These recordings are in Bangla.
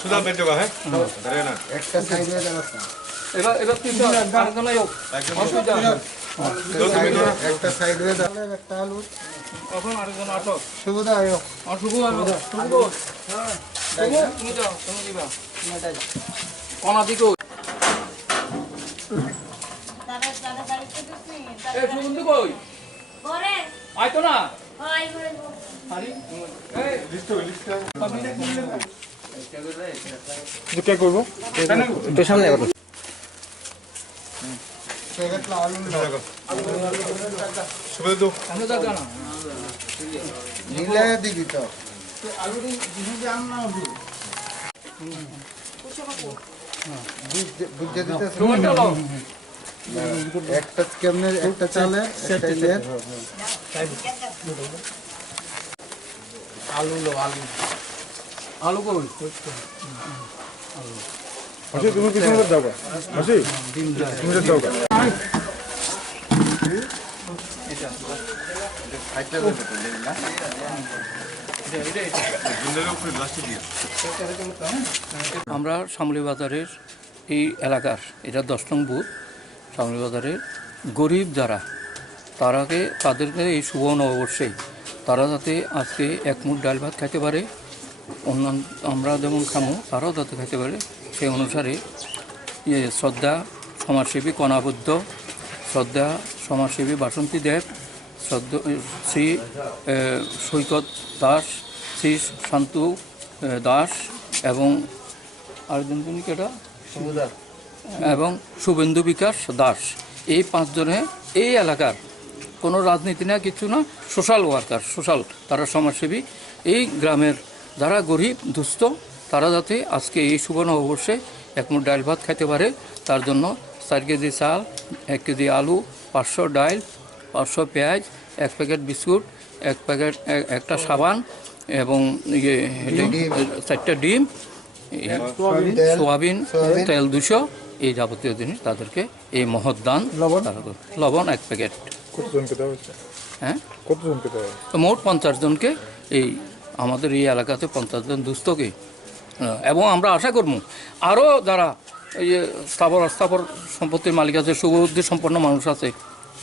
সুদা বের জগা হ্যাঁ ধরে না একটা সাইড হয়ে যাচ্ছে এবার তুই আরেকজন আয়োগ একটা সাইড হয়ে যাবে একটা আলু এখন আরেকজন আটক সুবিধা আয়ো আর শুভ হ্যাঁ তুমি যাও তুমি দিবা কোনা দিকে এই শুভন্দু কই ঘরে আয় তো না হয় ঘরে আরে এই লিস্ট কে করবো একটু সামনে করো সেটা আলু সুবিধা তো আমরা দাদা না নিলে দিবি তো আলুরি দিনে যে আম না হবে বুঝে দিতে টমেটো লাও একটা কেমনে একটা চালে একটা ইয়ে আলু লো আলু আলু কই মাসি তুমি পিছনে দাও মাসি তুমি দাও আমরা শামলি বাজারের এই এলাকার এটা 10 নং বুথ শামলি বাজারের গরিব যারা তাদেরকে এই শুভ নববর্ষে তারা যাতে আজকে এক মুঠ ডাল ভাত খেতে পারে অন্যান্য আমরা যেমন খামো তারাও যাতে খেতে পারে সেই অনুসারে শ্রদ্ধা সমাজসেবী কণাবদ্ধ শ্রদ্ধা সমাজসেবী বাসন্তী দেব শ্রদ্ধা শ্রী সৈকত দাস শ্রী শান্তু দাস এবং আরেকজন কেটা এবং শুভেন্দু বিকাশ দাস এই 5 জনে এই এলাকার কোনো রাজনীতি না কিছু না সোশ্যাল ওয়ার্কার তারা সমাজসেবী এই গ্রামের যারা গরিব দুস্থ তারা যাতে আজকে এই শুভ নববর্ষে এক মুঠ ডাল ভাত খেতে পারে তার জন্য 4 কেজি চাল 1 কেজি আলু 500 ডাল 500 পেঁয়াজ 1 প্যাকেট বিস্কুট 1 প্যাকেট একটা সাবান এবং 4টা ডিম সোয়াবিন তেল 200 এই যাবতীয় জিনিস তাদেরকে এই মহৎ দান লবণ 1 প্যাকেট কতজনকে দেওয়া হচ্ছে হ্যাঁ কতজনকে দেওয়া হচ্ছে তো মোট 50 জনকে এই আমাদের এই এলাকাতে 50 জন দুস্থকে এবং আমরা আশা করব আরও যারা এই স্থাবর সম্পত্তির মালিক আছে সুবুদ্ধি সম্পন্ন মানুষ আছে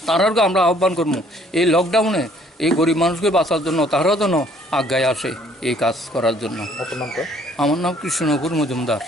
তারাও আমরা আহ্বান করবো এই লকডাউনে এই গরিব মানুষকে বাঁচার জন্য তারাও যেন আজ্ঞায় আসে এই কাজ করার জন্য আপনার নামটা আমার নাম কৃষ্ণনগর মজুমদার।